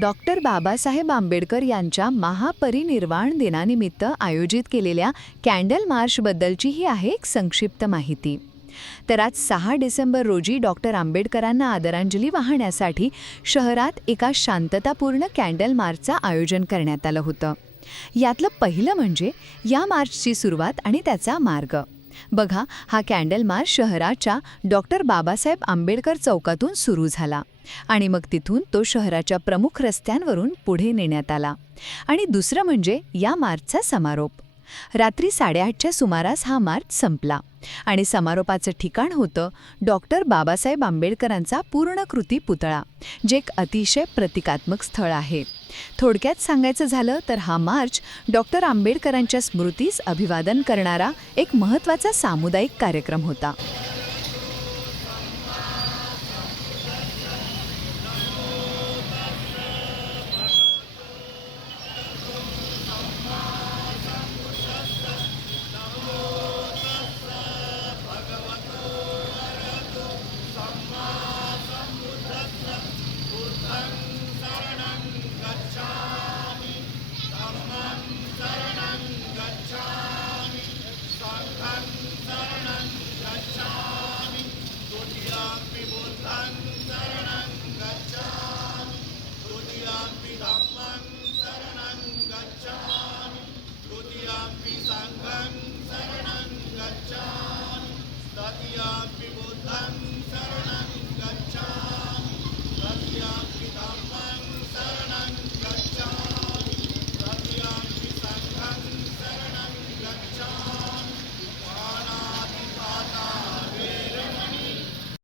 Doctor Babasaheb Ambedkar यांच्या महापरिनिर्वाण दिनानिमित्त आयोजित केलेल्या कॅन्डल मार्चबद्दलची ही आहे एक संक्षिप्त माहिती. तर आज 6 डिसेंबर रोजी डॉक्टर आंबेडकरांना आदरांजली वाहण्यासाठी शहरात एका शांततापूर्ण कॅन्डल मार्चचं आयोजन करण्यात आलं होतं. यातलं पहिलं म्हणजे या मार्चची सुरुवात आणि त्याचा मार्ग. बघा, हा कॅन्डल मार्च शहराच्या डॉक्टर बाबासाहेब आंबेडकर चौकातून सुरू झाला आणि मग तिथून तो शहराच्या प्रमुख रस्त्यांवरून पुढे नेण्यात आला. आणि दुसरं म्हणजे या मार्चचा समारोप. रात्री 8:30च्या सुमारास हा मार्च संपला आणि समारोपाचं ठिकाण होतं डॉक्टर बाबासाहेब आंबेडकरांचा पूर्णकृती पुतळा, जे एक अतिशय प्रतिकात्मक स्थळ आहे. थोडक्यात सांगायचं झालं तर हा मार्च डॉक्टर आंबेडकरांच्या स्मृतीस अभिवादन करणारा एक महत्त्वाचा सामुदायिक कार्यक्रम होता.